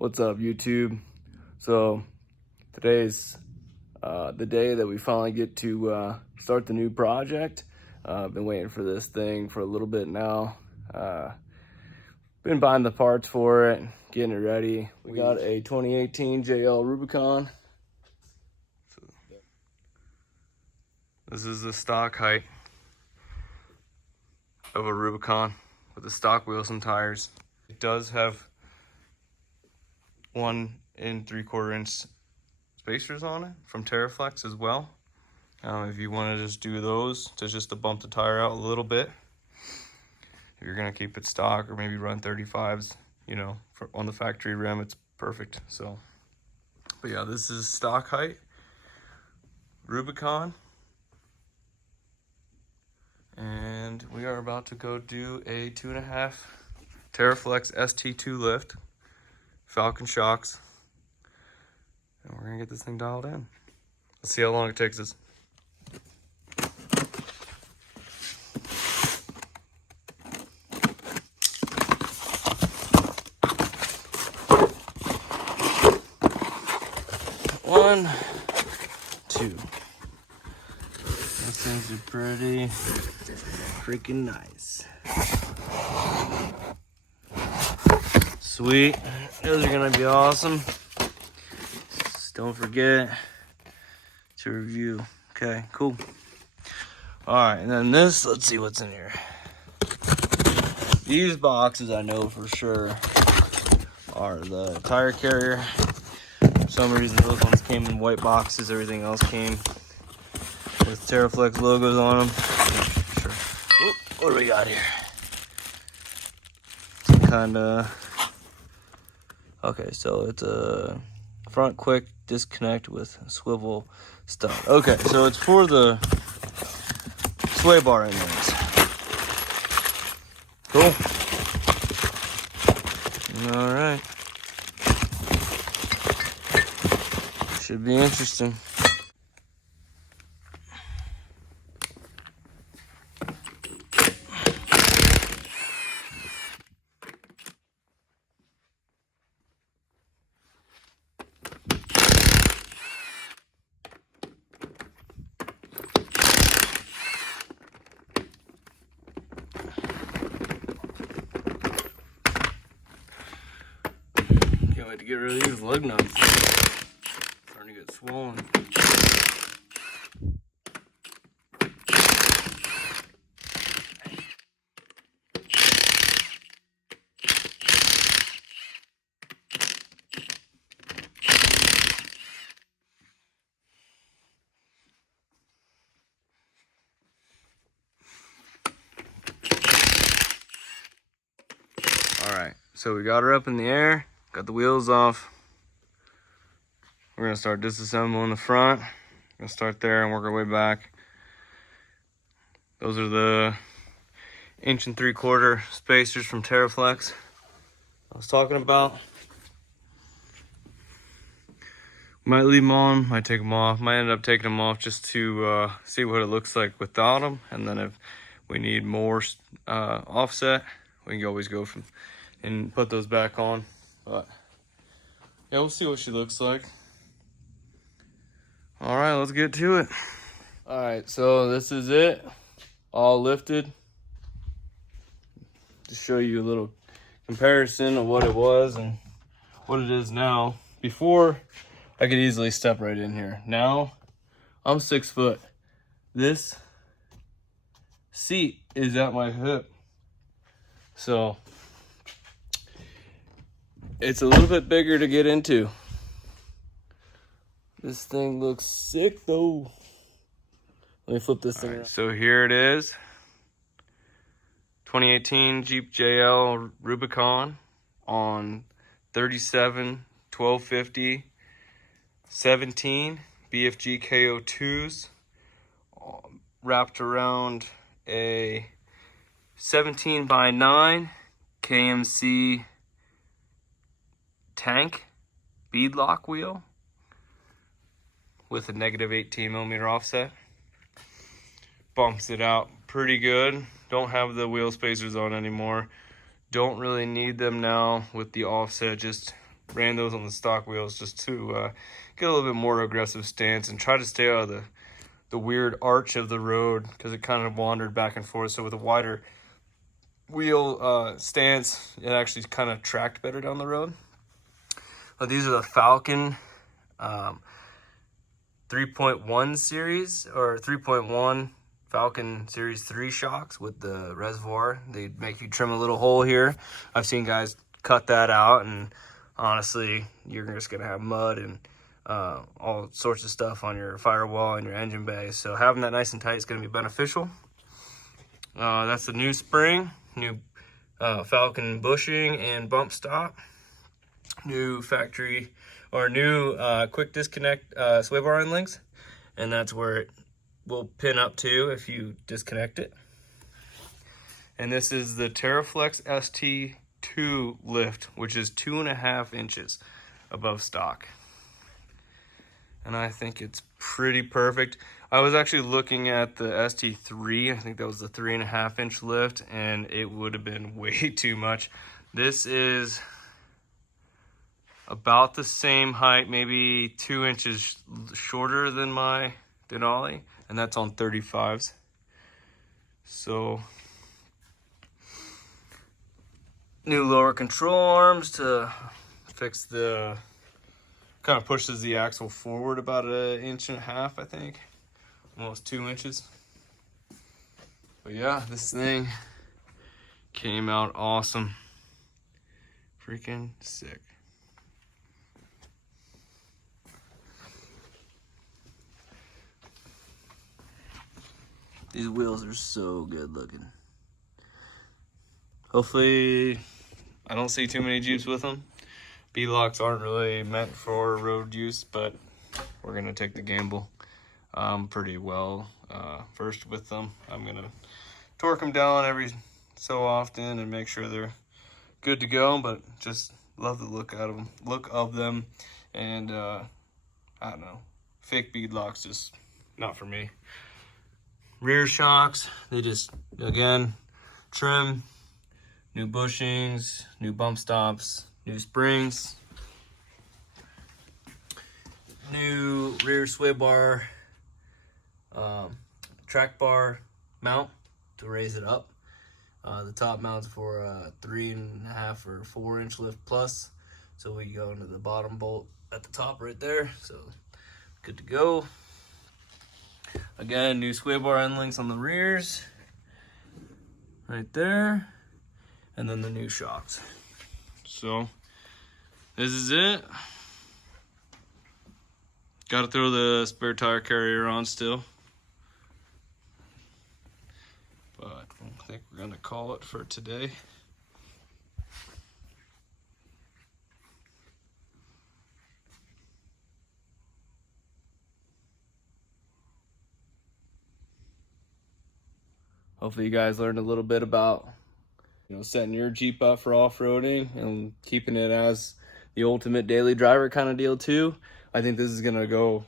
What's up, YouTube? So today's the day that we finally get to start the new project. I've been waiting for this thing for a little bit now. Been buying the parts for it, getting it ready. We got a 2018 JL Rubicon. So, this is the stock height of a Rubicon with the stock wheels and tires. It does have 1 3/4 inch spacers on it from Teraflex as well. If you want to just do those to bump the tire out a little bit, if you're gonna keep it stock or maybe run 35s, you know, on the factory rim, it's perfect. So, but yeah, this is stock height Rubicon, and we are about to go do a 2.5 Teraflex ST2 lift. Falcon shocks, and we're gonna get this thing dialed in. Let's see how long it takes us. One, two. Those things are pretty freaking nice. Sweet. Those are gonna be awesome. Just don't forget to review. Okay, cool. All right, and then this, let's see what's in here. These boxes I know for sure are the tire carrier. For some reason, those ones came in white boxes. Everything else came with Teraflex logos on them. Sure. Ooh, what do we got here? Some kind of... Okay, so it's a front quick disconnect with swivel stud. Okay, so it's for the sway bar inlays. Cool. All right. Should be interesting. Can't wait to get rid of these lug nuts. Starting to get swollen. All right, so we got her up in the air, got the wheels off. We're gonna start disassembling the front. Gonna start there and work our way back. Those are the 1 3/4 inch spacers from Teraflex I was talking about. Might leave them on, might take them off. Might end up taking them off just to see what it looks like without them. And then if we need more offset, we can always go from and put those back on. But yeah, we'll see what she looks like. All right, let's get to it. All right, so this is it, all lifted. To show you a little comparison of what it was and what it is now. Before, I could easily step right in here. Now, I'm 6 foot. This seat is at my hip. So, it's a little bit bigger to get into. This thing looks sick though. Let me flip this thing around. So here it is. 2018 Jeep JL Rubicon on 37 1250 17 BFG KO2s, wrapped around a 17x9 KMC tank beadlock wheel with a -18mm offset. Bumps it out pretty good. Don't have the wheel spacers on anymore. Don't really need them now with the offset. Just ran those on the stock wheels just to get a little bit more aggressive stance and try to stay out of the weird arch of the road, because it kind of wandered back and forth. So with a wider wheel stance, it actually kind of tracked better down the road. These are the Falcon 3.1 series, or 3.1 Falcon Series 3 shocks with the reservoir. They make you trim a little hole here. I've seen guys cut that out, and honestly, you're just gonna have mud and all sorts of stuff on your firewall and your engine bay. So having that nice and tight is gonna be beneficial. That's the new spring, new Falcon bushing and bump stop, new factory or new quick disconnect sway bar end links, and that's where it will pin up to if you disconnect it. And this is the Teraflex ST2 lift, which is 2.5 inches above stock, and I think it's pretty perfect. I was actually looking at the ST3. I think that was the 3.5 inch lift, and it would have been way too much. This is about the same height, maybe 2 inches shorter than my Denali, and that's on 35s. So new lower control arms to fix the, kind of pushes the axle forward about 1.5 inches, I think, almost 2 inches. But yeah, this thing came out awesome. Freaking sick. These wheels are so good looking. Hopefully, I don't see too many Jeeps with them. B-locks aren't really meant for road use, but we're gonna take the gamble. I'm pretty well versed with them. I'm gonna torque them down every so often and make sure they're good to go, but just love the look of them. And I don't know, fake bead locks just not for me. Rear shocks, they just, again, trim, new bushings, new bump stops, new springs, new rear sway bar, track bar mount to raise it up. The top mount's for a 3.5 or 4 inch lift plus. So we go into the bottom bolt at the top right there. So good to go. Again, new sway bar end links on the rears right there, and then the new shocks. So this is it. Got to throw the spare tire carrier on still, but I think we're gonna call it for today. Hopefully you guys learned a little bit about, setting your Jeep up for off-roading and keeping it as the ultimate daily driver kind of deal too. I think this is gonna go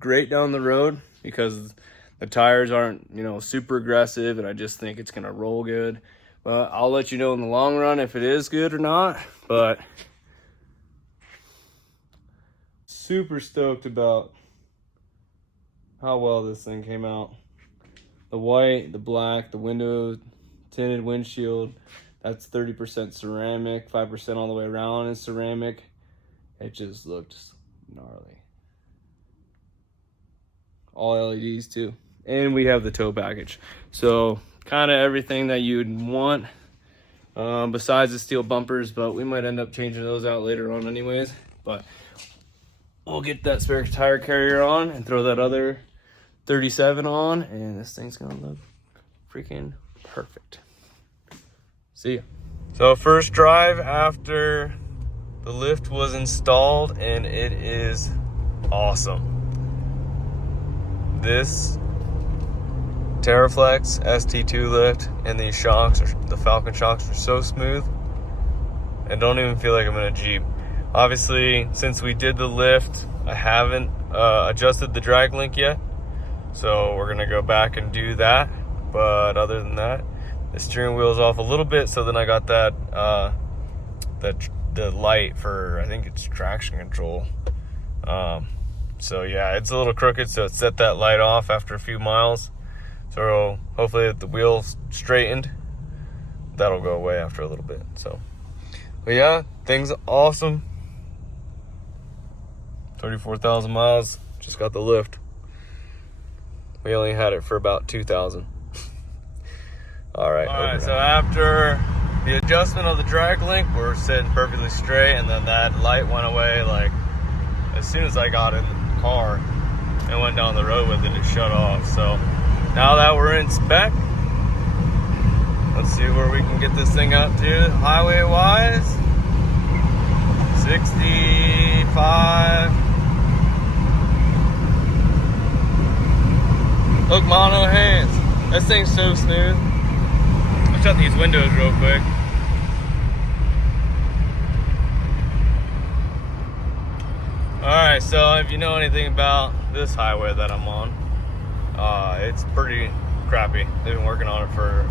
great down the road because the tires aren't, super aggressive, and I just think it's gonna roll good. But I'll let you know in the long run if it is good or not. But super stoked about how well this thing came out. The white, the black, the window tinted windshield, that's 30% ceramic, 5% all the way around is ceramic. It just looked gnarly. All LEDs too. And we have the tow package. So kind of everything that you'd want, besides the steel bumpers, but we might end up changing those out later on anyways. But we'll get that spare tire carrier on and throw that other 37 on, and this thing's gonna look freaking perfect. See ya. So first drive after the lift was installed, and it is awesome. This Teraflex ST2 lift and these shocks, the Falcon shocks, are so smooth and don't even feel like I'm in a Jeep. Obviously, since we did the lift, I haven't adjusted the drag link yet. So we're gonna go back and do that. But other than that, the steering wheel's off a little bit, so then I got that the light for, I think it's traction control. So yeah, it's a little crooked, so it set that light off after a few miles. So hopefully if the wheel's straightened, that'll go away after a little bit. So, but yeah, thing's awesome. 34,000 miles, just got the lift. We only had it for about 2,000. All right, so after the adjustment of the drag link, we're sitting perfectly straight, and then that light went away like as soon as I got in the car and went down the road with it, it shut off. So now that we're in spec, let's see where we can get this thing up to highway wise. 65. Look, mono hands. This thing's so smooth. I'll shut these windows real quick. Alright, so if you know anything about this highway that I'm on, it's pretty crappy. They've been working on it for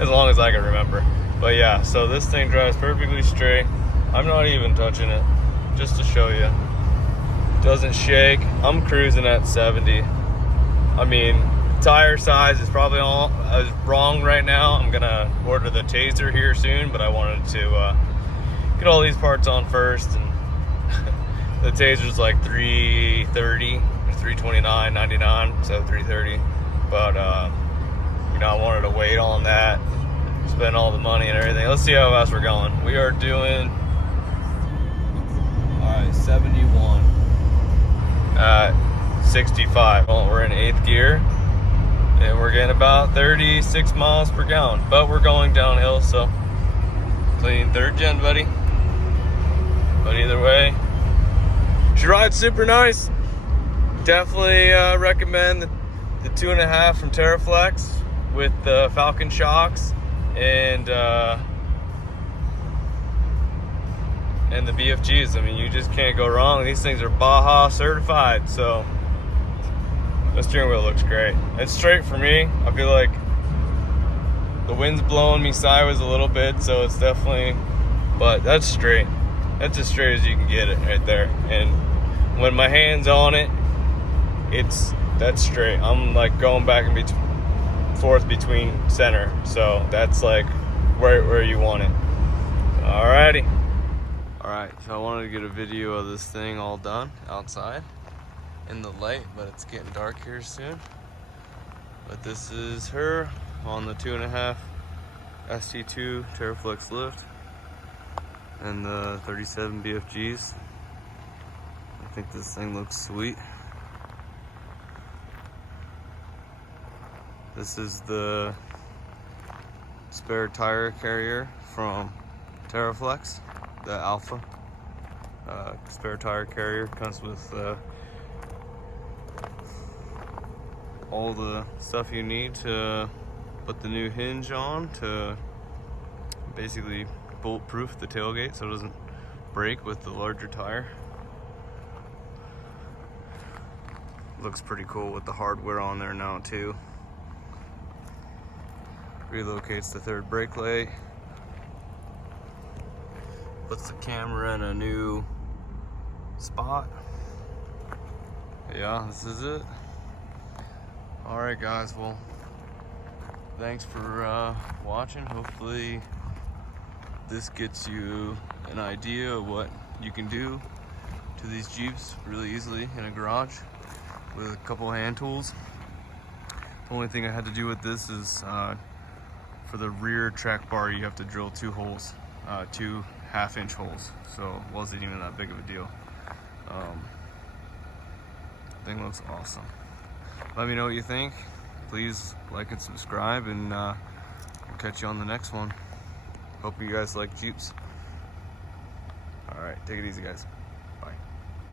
as long as I can remember. But yeah, so this thing drives perfectly straight. I'm not even touching it, just to show you. Doesn't shake. I'm cruising at 70. I mean, tire size is probably all wrong right now. I'm gonna order the Taser here soon, but I wanted to get all these parts on first. And the Taser's like $330 or $329.99, so $330. But you know, I wanted to wait on that, spend all the money and everything. Let's see how fast we're going. We are doing 71 at 65. Well, we're in 8th gear and we're getting about 36 miles per gallon, but we're going downhill, so clean 3rd gen, buddy. But either way, she rides super nice. Definitely recommend the 2.5 from Teraflex with the Falcon shocks and the BFGs. I mean, you just can't go wrong. These things are Baja certified, so the steering wheel looks great. It's straight for me. I feel like the wind's blowing me sideways a little bit, so it's definitely, but that's straight. That's as straight as you can get it right there. And when my hand's on it, that's straight. I'm like going back and forth between center, so that's like where you want it. Alrighty. Alright, so I wanted to get a video of this thing all done outside in the light, but it's getting dark here soon. But this is her on the 2.5 ST2 Teraflex lift and the 37 BFGs. I think this thing looks sweet. This is the spare tire carrier from Teraflex, the Alpha spare tire carrier. Comes with all the stuff you need to put the new hinge on to basically bulletproof the tailgate so it doesn't break with the larger tire. Looks pretty cool with the hardware on there now too. Relocates the 3rd brake light. Puts the camera in a new spot. Yeah, this is it. Alright guys, well, thanks for watching. Hopefully this gets you an idea of what you can do to these Jeeps really easily in a garage with a couple hand tools. The only thing I had to do with this is for the rear track bar, you have to drill 2 holes, 2 half-inch holes, so it wasn't even that big of a deal. Thing looks awesome. Let me know what you think. Please like and subscribe, and I'll catch you on the next one. Hope you guys like Jeeps. All right, take it easy, guys.